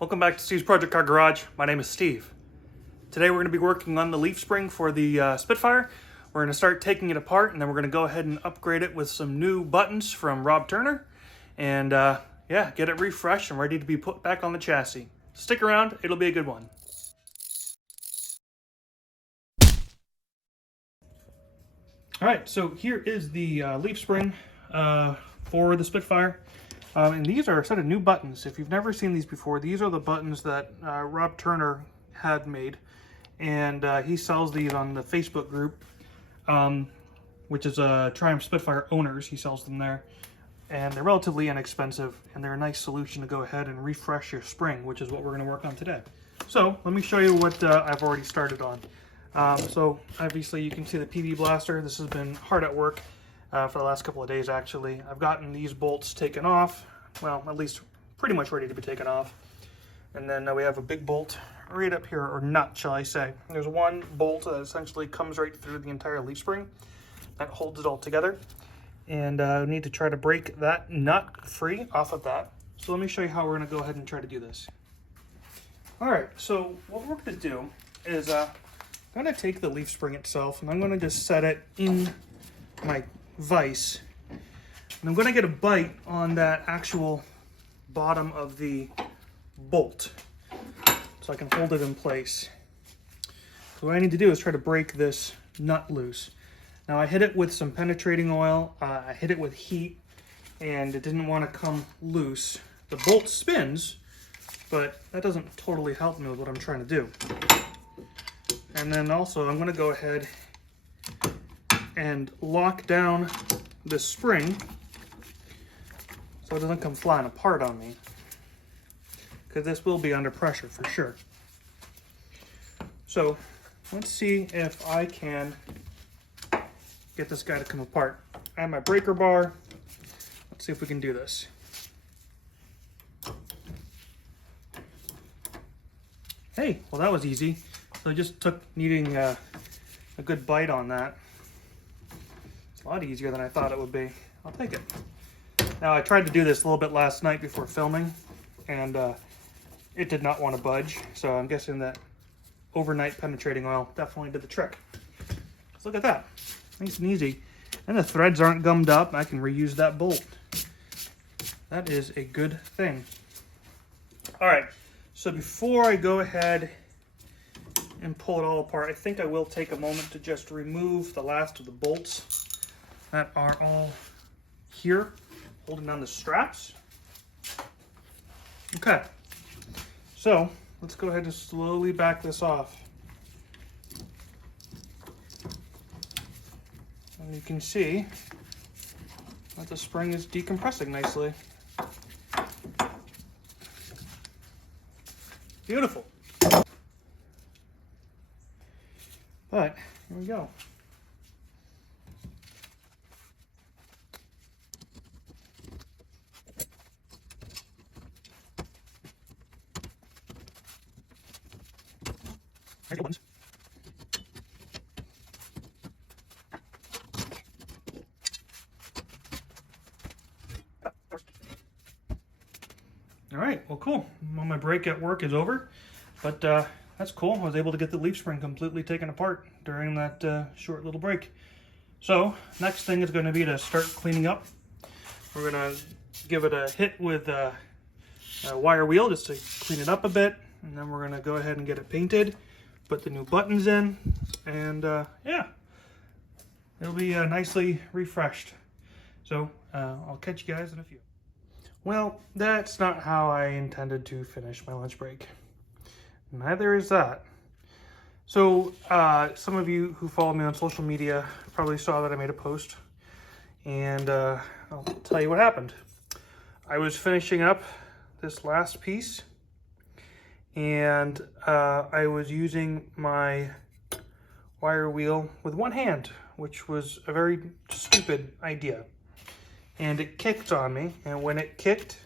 Welcome back to Steve's Project Car Garage. My name is Steve. Today we're going to be working on the leaf spring for the Spitfire. We're going to start taking it apart, and then we're going to go ahead and upgrade it with some new buttons from Rob Turner. And yeah, get it refreshed and ready to be put back on the chassis. Stick around, it'll be a good one. Alright, so here is the leaf spring for the Spitfire. And these are a set of new buttons. If you've never seen these before, these are the buttons that Rob Turner had made. And he sells these on the Facebook group, which is Triumph Spitfire owners. He sells them there. And they're relatively inexpensive, and they're a nice solution to go ahead and refresh your spring, which is what we're going to work on today. So let me show you what I've already started on. So obviously you can see the PB blaster. This has been hard at work for the last couple of days, actually. I've gotten these bolts taken off, well, at least pretty much ready to be taken off. And then we have a big bolt right up here, or nut, shall I say. There's one bolt that essentially comes right through the entire leaf spring that holds it all together. And I need to try to break that nut free off of that. So let me show you how we're going to go ahead and try to do this. All right, so what we're going to do is I'm going to take the leaf spring itself, and I'm going to just set it in my vise. And I'm going to get a bite on that actual bottom of the bolt so I can hold it in place. So what I need to do is try to break this nut loose. Now I hit it with some penetrating oil, I hit it with heat, and it didn't want to come loose. The bolt spins, but that doesn't totally help me with what I'm trying to do. And then also I'm going to go ahead and lock down this spring so it doesn't come flying apart on me, because this will be under pressure for sure. So let's see if I can get this guy to come apart. I have my breaker bar. Let's see if we can do this. Hey, well that was easy. So it just took needing a good bite on that. It's a lot easier than I thought it would be. I'll take it. Now I tried to do this a little bit last night before filming, and it did not want to budge. So I'm guessing that overnight penetrating oil definitely did the trick. Let's look at that. Nice and easy. And the threads aren't gummed up. I can reuse that bolt. That is a good thing. All right, so before I go ahead and pull it all apart, I think I will take a moment to just remove the last of the bolts that are all here, holding down the straps. Okay, so let's go ahead and slowly back this off. And you can see that the spring is decompressing nicely. Beautiful. But here we go. There's ones. All right, well, cool. Well, my break at work is over, but that's cool. I was able to get the leaf spring completely taken apart during that short little break. So next thing is going to be to start cleaning up. We're going to give it a hit with a wire wheel just to clean it up a bit, and then we're going to go ahead and get it painted, put the new buttons in, and yeah, it'll be nicely refreshed. So I'll catch you guys in a few. Well, that's not how I intended to finish my lunch break. Neither is that. So some of you who follow me on social media probably saw that I made a post, and I'll tell you what happened. I was finishing up this last piece, and I was using my wire wheel with one hand, which was a very stupid idea. And it kicked on me, and when it kicked,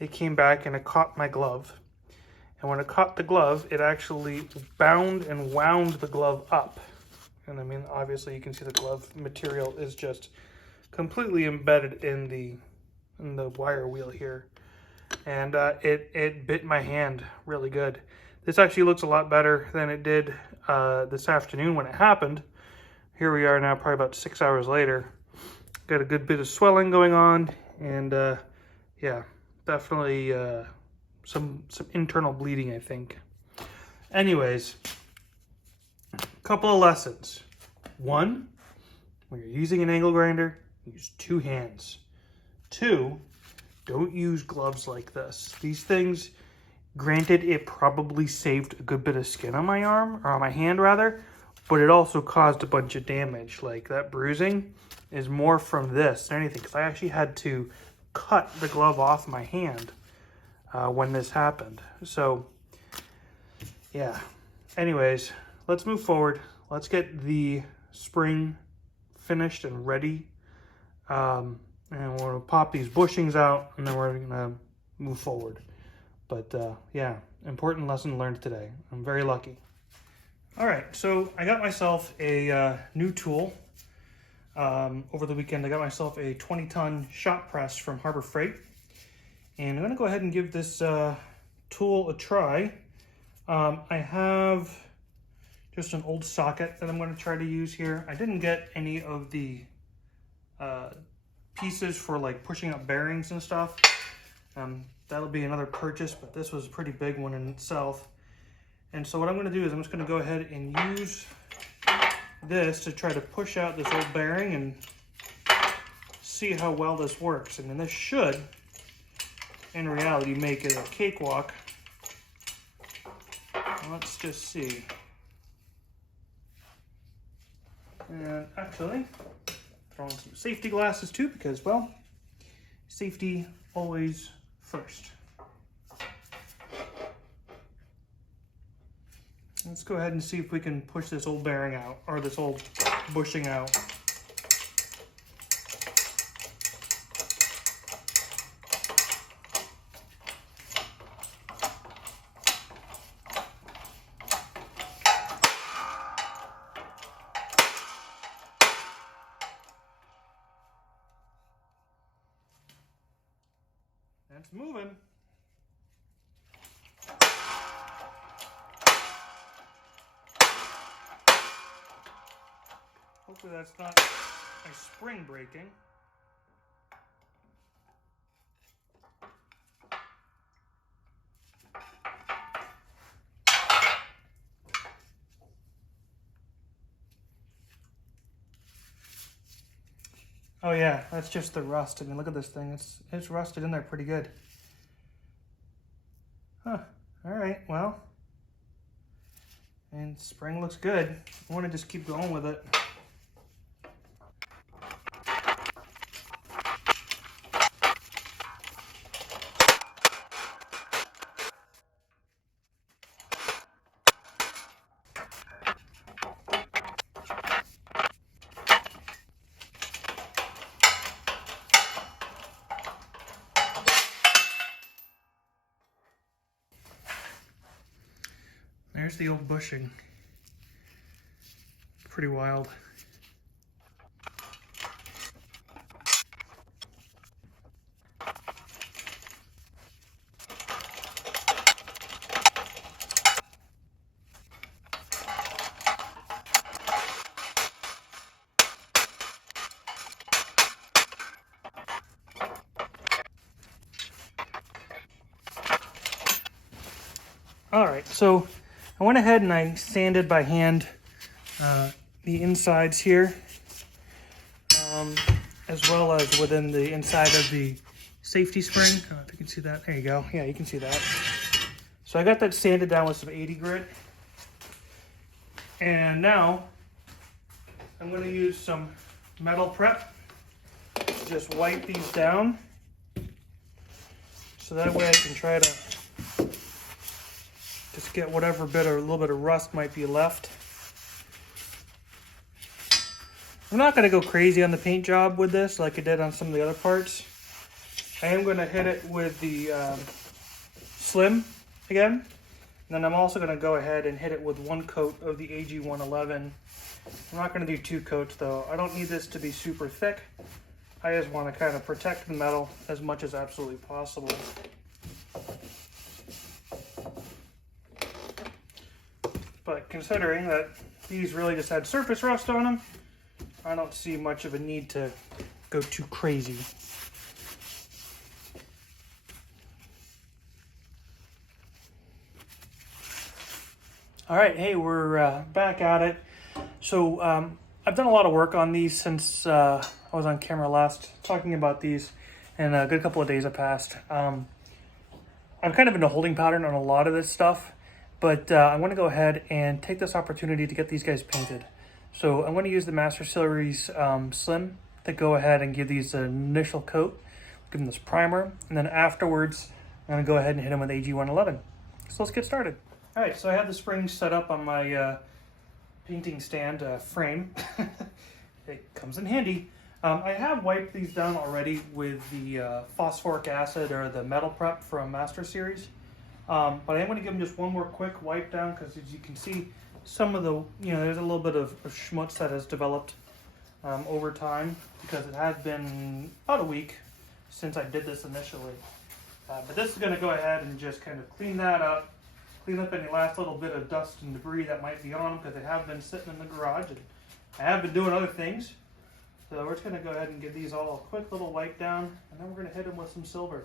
it came back and it caught my glove. And when it caught the glove, it actually bound and wound the glove up. And I mean, obviously you can see the glove material is just completely embedded in the wire wheel here. and it bit my hand really good. This actually looks a lot better than it did this afternoon when it happened. Here we are now, probably about 6 hours later. Got a good bit of swelling going on, and yeah, definitely some internal bleeding, I think. Anyways, a couple of lessons. One, when you're using an angle grinder, use 2 hands. 2, don't use gloves like this. These things, granted, it probably saved a good bit of skin on my arm, or on my hand rather, but it also caused a bunch of damage. Like, that bruising is more from this than anything, because I actually had to cut the glove off my hand when this happened. So, yeah. Anyways, let's move forward. Let's get the spring finished and ready. And we're going to pop these bushings out, and then we're going to move forward. But yeah, important lesson learned today. I'm very lucky. All right, so I got myself a new tool. Over the weekend, I got myself a 20-ton shop press from Harbor Freight. And I'm going to go ahead and give this tool a try. I have just an old socket that I'm going to try to use here. I didn't get any of the pieces for like pushing up bearings and stuff. That'll be another purchase, but this was a pretty big one in itself. And so what I'm going to do is I'm just going to go ahead and use this to try to push out this old bearing and see how well this works. And then this should, in reality, make it a cakewalk. Let's just see. And actually, throw in some safety glasses too, because, well, safety always first. Let's go ahead and see if we can push this old bearing out, or this old bushing out. It's moving. Hopefully that's not my spring breaking. Oh yeah, that's just the rust. I mean, look at this thing. It's rusted in there pretty good. Huh. All right, well. And spring looks good. I want to just keep going with it. There's the old bushing. Pretty wild. All right, so I went ahead and I sanded by hand the insides here, as well as within the inside of the safety spring. I don't know if you can see that. There you go. Yeah, you can see that. So I got that sanded down with some 80 grit. And now I'm going to use some metal prep. Just wipe these down. So that way I can try to just get whatever bit or a little bit of rust might be left. I'm not going to go crazy on the paint job with this like I did on some of the other parts. I am going to hit it with the Slim again. And then I'm also going to go ahead and hit it with one coat of the AG111. I'm not going to do 2 coats though. I don't need this to be super thick. I just want to kind of protect the metal as much as absolutely possible. but considering that these really just had surface rust on them, I don't see much of a need to go too crazy. All right, hey, we're back at it. So I've done a lot of work on these since I was on camera last talking about these, and a good couple of days have passed. I'm kind of in a holding pattern on a lot of this stuff, but I want to go ahead and take this opportunity to get these guys painted. So I'm going to use the Master Series Slim to go ahead and give these an initial coat, give them this primer, and then afterwards I'm going to go ahead and hit them with AG111. So let's get started. All right, so I have the springs set up on my painting stand frame. It comes in handy. I have wiped these down already with the phosphoric acid or the metal prep from Master Series. But I am going to give them just one more quick wipe down because, as you can see, some of the, there's a little bit of schmutz that has developed over time because it has been about a week since I did this initially. But this is going to go ahead and just kind of clean that up. Clean up any last little bit of dust and debris that might be on them because they have been sitting in the garage and I have been doing other things. So we're just going to go ahead and give these all a quick little wipe down, and then we're going to hit them with some silver.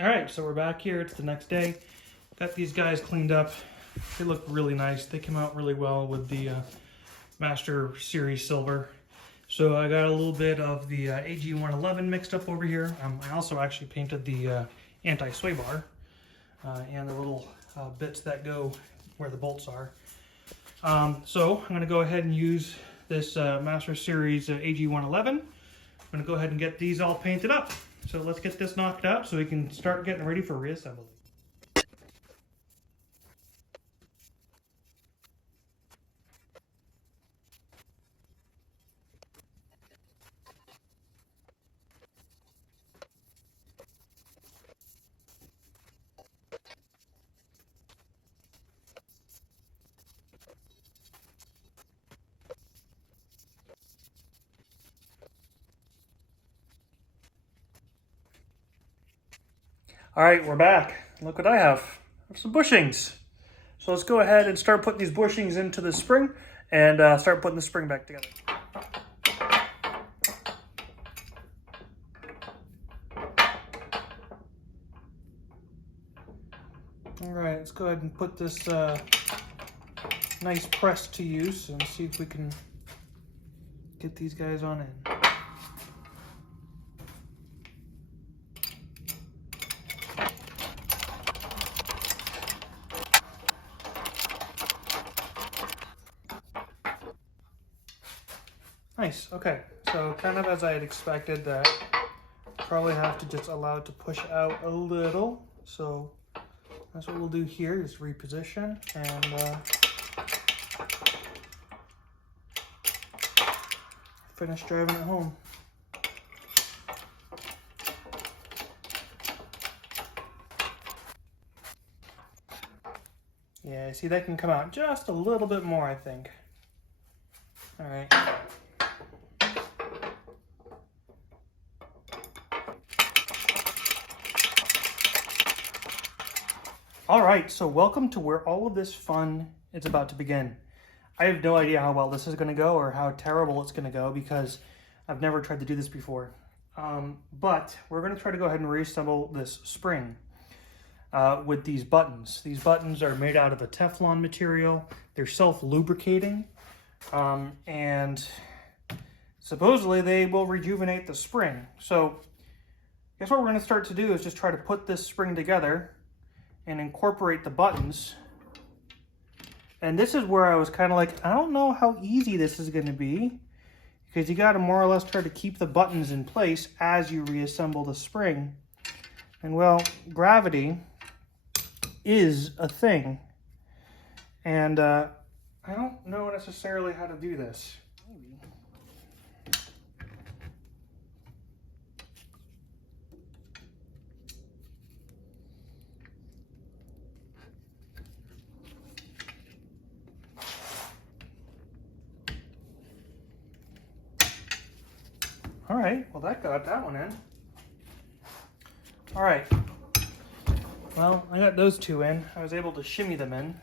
All right, so we're back here. It's the next day. Got these guys cleaned up. They look really nice. They came out really well with the Master Series Silver. So I got a little bit of the AG111 mixed up over here. I also actually painted the anti-sway bar and the little bits that go where the bolts are. So I'm going to go ahead and use this Master Series AG111. I'm going to go ahead and get these all painted up. So let's get this knocked out so we can start getting ready for reassembly. All right, we're back. Look what I have. I have some bushings. So let's go ahead and start putting these bushings into the spring and start putting the spring back together. All right, let's go ahead and put this nice press to use and see if we can get these guys on in. Nice, okay, so kind of as I had expected that, probably have to just allow it to push out a little. So that's what we'll do here, is reposition and finish driving it home. Yeah, see, that can come out just a little bit more, I think. All right. All right, so welcome to where all of this fun is about to begin. I have no idea how well this is going to go or how terrible it's going to go because I've never tried to do this before. But we're going to try to go ahead and reassemble this spring with these buttons. These buttons are made out of a teflon material. They're self-lubricating, and supposedly they will rejuvenate the spring. So I guess what we're going to start to do is just try to put this spring together and incorporate the buttons. And this is where I was kind of like, I don't know how easy this is going to be, because you got to more or less try to keep the buttons in place as you reassemble the spring. And well, gravity is a thing. And I don't know necessarily how to do this. All right, well that got that one in. All right, well, I got those two in. I was able to shimmy them in.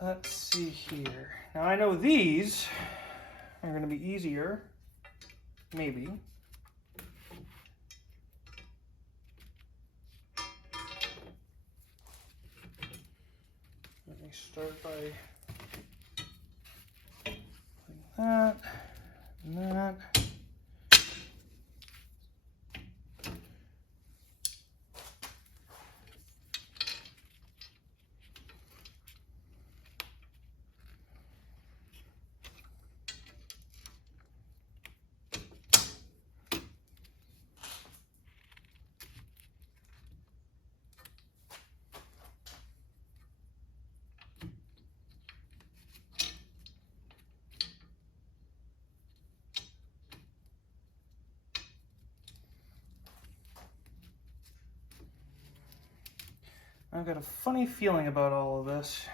Let's see here. Now I know these are going to be easier, maybe. Let me start by putting that and that. I've got a funny feeling about all of this.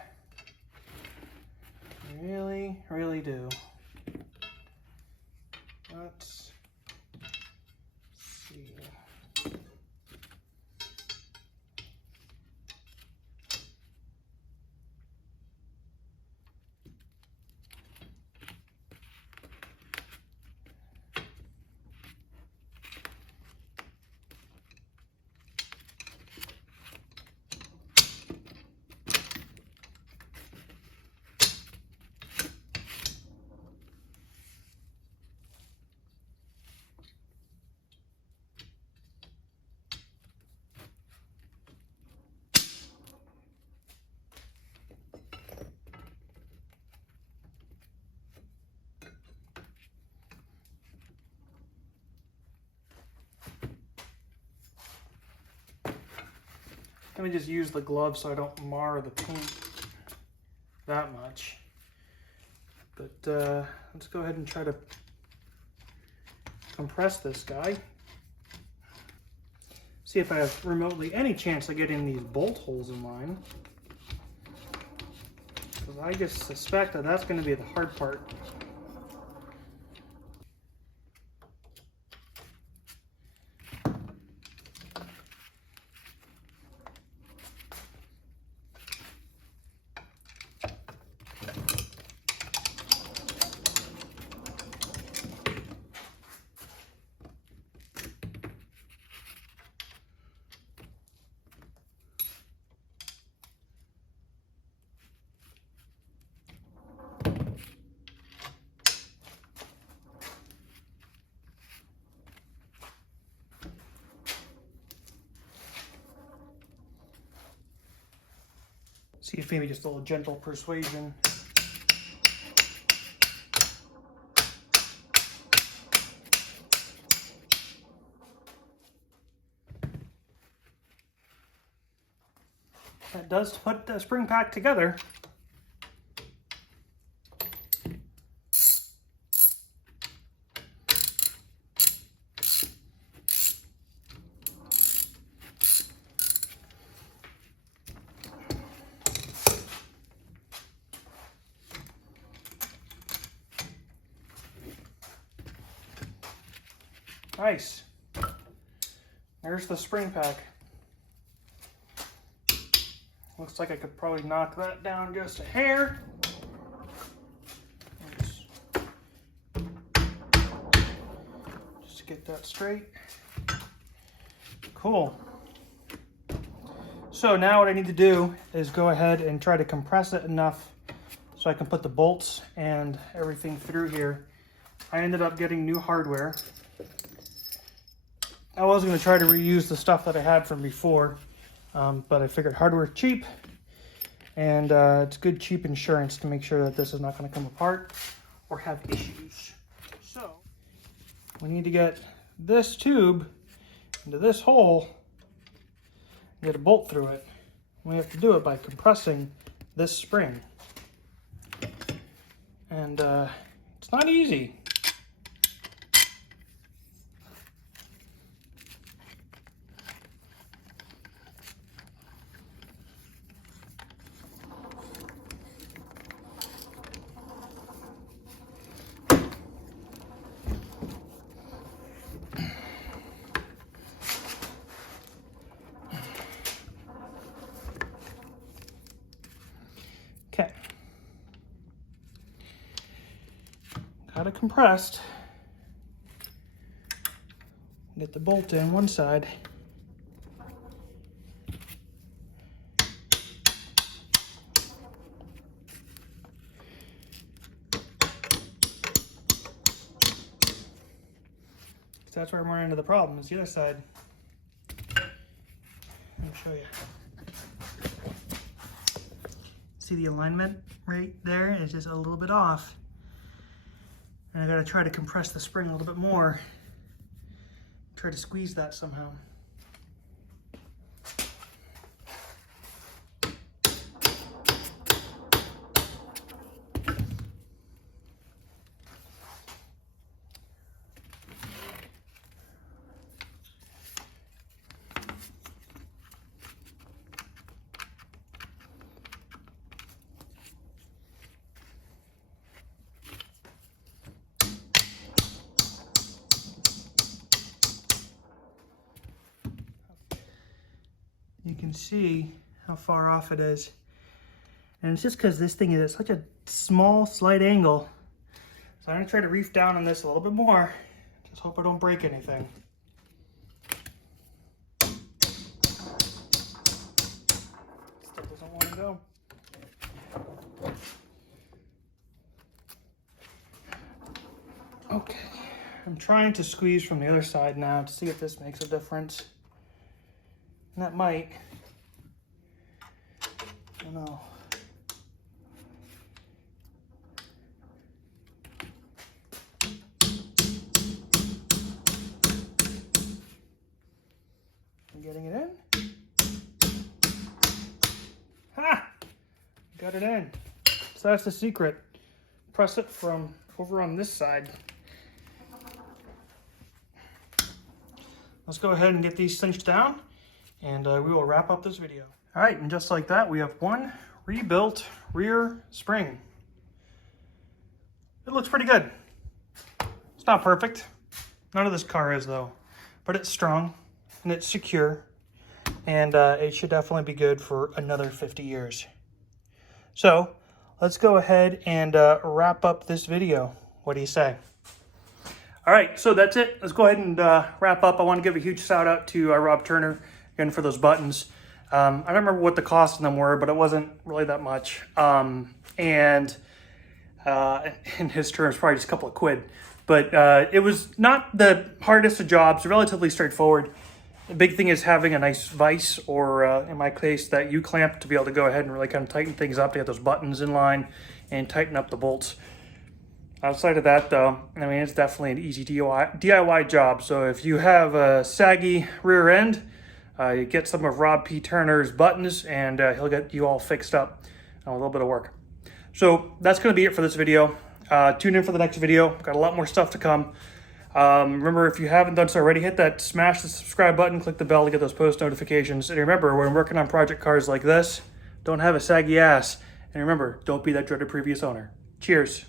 I really, really do. Let's see. Let me just use the glove so I don't mar the paint that much. But let's go ahead and try to compress this guy. See if I have remotely any chance of getting these bolt holes in line. Because I just suspect that that's going to be the hard part. See if maybe just a little gentle persuasion. That does put the spring pack together. Nice. There's the spring pack. Looks like I could probably knock that down just a hair. Just get that straight. Cool. So now what I need to do is go ahead and try to compress it enough so I can put the bolts and everything through here. I ended up getting new hardware. I was going to try to reuse the stuff that I had from before, but I figured hardware is cheap, and it's good cheap insurance to make sure that this is not going to come apart. or have issues. So we need to get this tube into this hole and get a bolt through it. We have to do it by compressing this spring. And it's not easy. Okay. Got it compressed. Get the bolt in one side. So that's where I'm running into the problem, is the other side. Let me show you. See the alignment right there is just a little bit off. And I gotta try to compress the spring a little bit more. Try to squeeze that somehow. You can see how far off it is. And it's just because this thing is at such a small, slight angle. So I'm gonna try to reef down on this a little bit more. Just hope I don't break anything. Still doesn't want to go. Okay, I'm trying to squeeze from the other side now to see if this makes a difference. And that might. I don't know. I'm getting it in. Ha! Got it in. So that's the secret. Press it from over on this side. Let's go ahead and get these cinched down, and we will wrap up this video. All right, and just like that, we have one rebuilt rear spring. It looks pretty good. It's not perfect. None of this car is though, but it's strong and it's secure, and it should definitely be good for another 50 years. So let's go ahead and wrap up this video. What do you say? All right, so that's it. Let's go ahead and wrap up. I want to give a huge shout out to Rob Turner again for those buttons. I don't remember what the cost of them were, but it wasn't really that much. And in his terms, probably just a couple of quid. But it was not the hardest of jobs, relatively straightforward. The big thing is having a nice vise, or in my case, that U-clamp to be able to go ahead and really kind of tighten things up to get those buttons in line and tighten up the bolts. Outside of that, though, I mean, it's definitely an easy DIY job. So if you have a saggy rear end, you get some of Rob P. Turner's buttons, and he'll get you all fixed up with a little bit of work. So that's going to be it for this video. Tune in for the next video. Got a lot more stuff to come. Remember, if you haven't done so already, smash the subscribe button, click the bell to get those post notifications. And remember, when working on project cars like this, don't have a saggy ass. And remember, don't be that dreaded previous owner. Cheers.